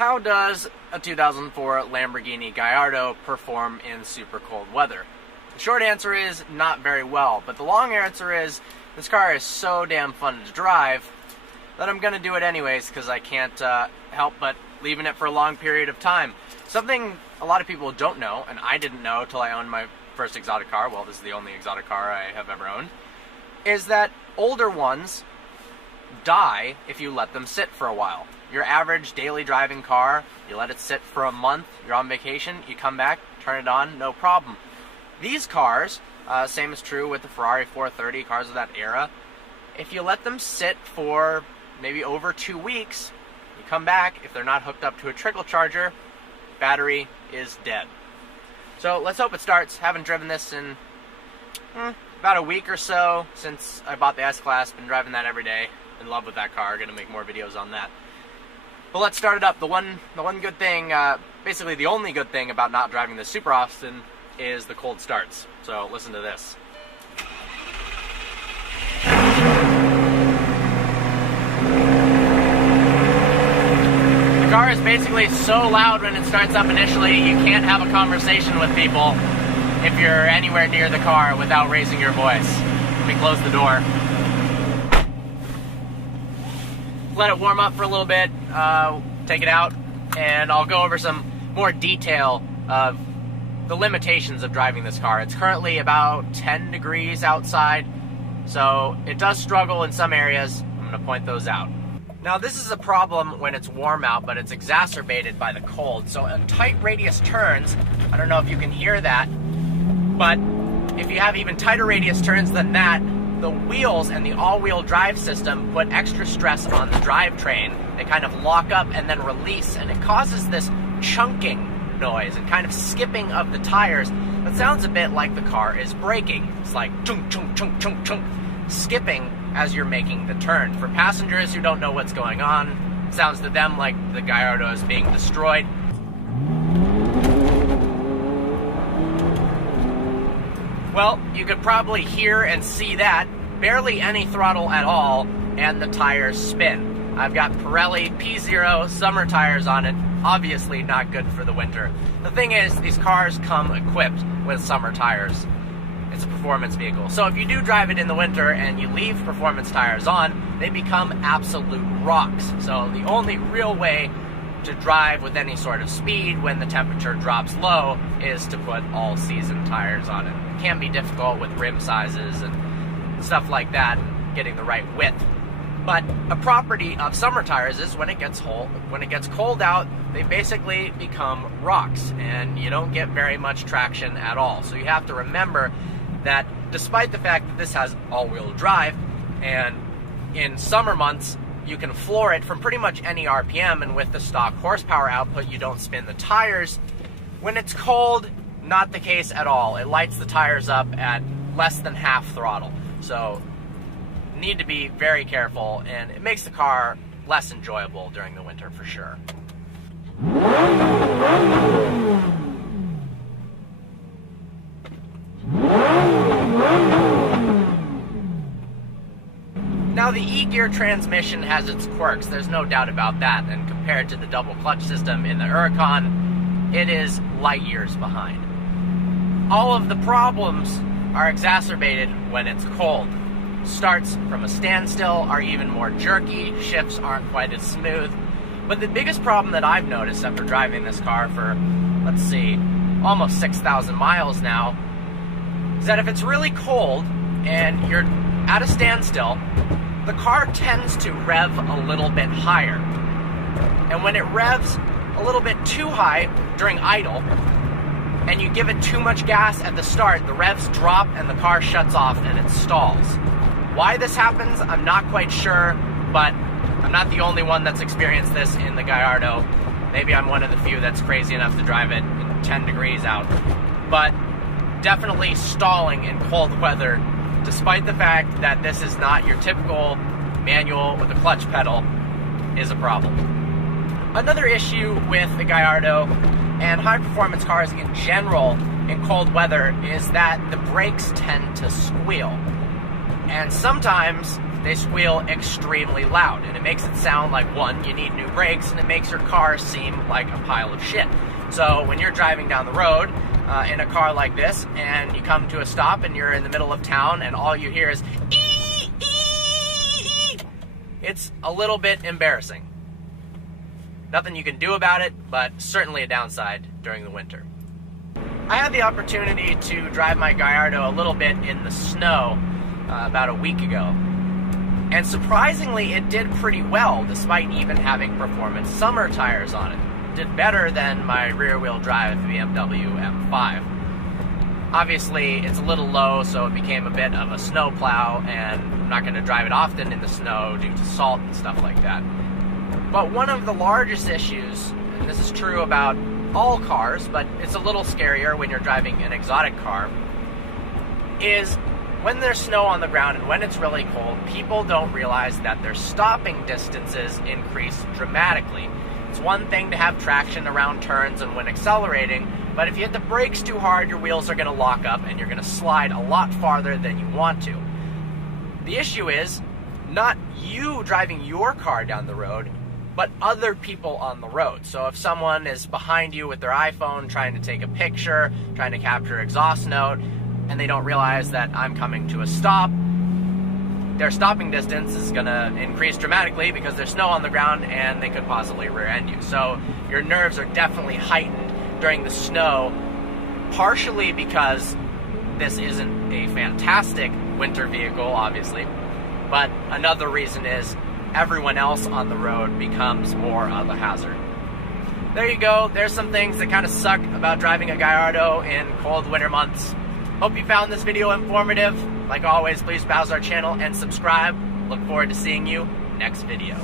How does a 2004 Lamborghini Gallardo perform in super cold weather? The short answer is not very well, but the long answer is this car is so damn fun to drive that I'm going to do it anyways because I can't help but leaving it for a long period of time. Something a lot of people don't know, and I didn't know till I owned my first exotic car, well, this is the only exotic car I have ever owned, is that older ones die if you let them sit for a while. Your average daily driving car, you let it sit for a month, you're on vacation, you come back, turn it on, no problem. These cars, same is true with the Ferrari 430, cars of that era, if you let them sit for maybe over 2 weeks, you come back, if they're not hooked up to a trickle charger, battery is dead. So let's hope it starts. Haven't driven this in about a week or so since I bought the S-Class, been driving that every day. In love with that car, gonna make more videos on that. But let's start it up. The one good thing, basically the only good thing about not driving this super often is the cold starts. So listen to this. The car is basically so loud when it starts up initially, you can't have a conversation with people if you're anywhere near the car without raising your voice. Let me close the door. Let it warm up for a little bit, take it out, and I'll go over some more detail of the limitations of driving this car. It's currently about 10 degrees outside, so it does struggle in some areas. I'm going to point those out. Now, this is a problem when it's warm out, but it's exacerbated by the cold. So in tight radius turns, I don't know if you can hear that, but if you have even tighter radius turns than that, the wheels and the all-wheel drive system put extra stress on the drivetrain. They kind of lock up and then release, and it causes this chunking noise and kind of skipping of the tires that sounds a bit like the car is braking. It's like chunk, chunk, chunk, chunk, chunk, skipping as you're making the turn. For passengers who don't know what's going on, it sounds to them like the Gallardo is being destroyed. Well, you could probably hear and see that. Barely any throttle at all, and the tires spin. I've got Pirelli P0 summer tires on it, obviously not good for the winter. The thing is, these cars come equipped with summer tires. It's a performance vehicle. So if you do drive it in the winter and you leave performance tires on, they become absolute rocks. So the only real way to drive with any sort of speed when the temperature drops low is to put all-season tires on it. It can be difficult with rim sizes and stuff like that, getting the right width. But a property of summer tires is when it gets cold out, they basically become rocks, and you don't get very much traction at all. So you have to remember that despite the fact that this has all-wheel drive, and in summer months, you can floor it from pretty much any RPM, and with the stock horsepower output, you don't spin the tires. When it's cold, not the case at all. It lights the tires up at less than half throttle. So, need to be very careful, and it makes the car less enjoyable during the winter for sure. Now, the E-gear transmission has its quirks, there's no doubt about that, and compared to the double clutch system in the Huracan, it is light years behind. All of the problems are exacerbated when it's cold. Starts from a standstill are even more jerky, shifts aren't quite as smooth, but the biggest problem that I've noticed after driving this car for, let's see, almost 6,000 miles now, is that if it's really cold and you're at a standstill, the car tends to rev a little bit higher. And when it revs a little bit too high during idle, and you give it too much gas at the start, the revs drop and the car shuts off and it stalls. Why this happens, I'm not quite sure, but I'm not the only one that's experienced this in the Gallardo. Maybe I'm one of the few that's crazy enough to drive it in 10 degrees out. But definitely stalling in cold weather, despite the fact that this is not your typical manual with a clutch pedal, is a problem. Another issue with the Gallardo and high-performance cars in general in cold weather is that the brakes tend to squeal. And sometimes they squeal extremely loud, and it makes it sound like, one, you need new brakes, and it makes your car seem like a pile of shit. So when you're driving down the road in a car like this, and you come to a stop and you're in the middle of town and all you hear is ee, ee, ee, it's a little bit embarrassing. Nothing you can do about it, but certainly a downside during the winter. I had the opportunity to drive my Gallardo a little bit in the snow about a week ago. And surprisingly, it did pretty well, despite even having performance summer tires on it. It did better than my rear-wheel drive BMW M5. Obviously, it's a little low, so it became a bit of a snow plow, and I'm not going to drive it often in the snow due to salt and stuff like that. But one of the largest issues, and this is true about all cars, but it's a little scarier when you're driving an exotic car, is when there's snow on the ground and when it's really cold, people don't realize that their stopping distances increase dramatically. It's one thing to have traction around turns and when accelerating, but if you hit the brakes too hard, your wheels are going to lock up and you're going to slide a lot farther than you want to. The issue is not you driving your car down the road, but other people on the road. So if someone is behind you with their iPhone trying to take a picture, trying to capture exhaust note, and they don't realize that I'm coming to a stop, their stopping distance is going to increase dramatically because there's snow on the ground and they could possibly rear-end you. So your nerves are definitely heightened during the snow, partially because this isn't a fantastic winter vehicle, obviously, but another reason is everyone else on the road becomes more of a hazard. There you go. There's some things that kind of suck about driving a Gallardo in cold winter months. Hope you found this video informative. Like always, please browse our channel and subscribe. Look forward to seeing you next video.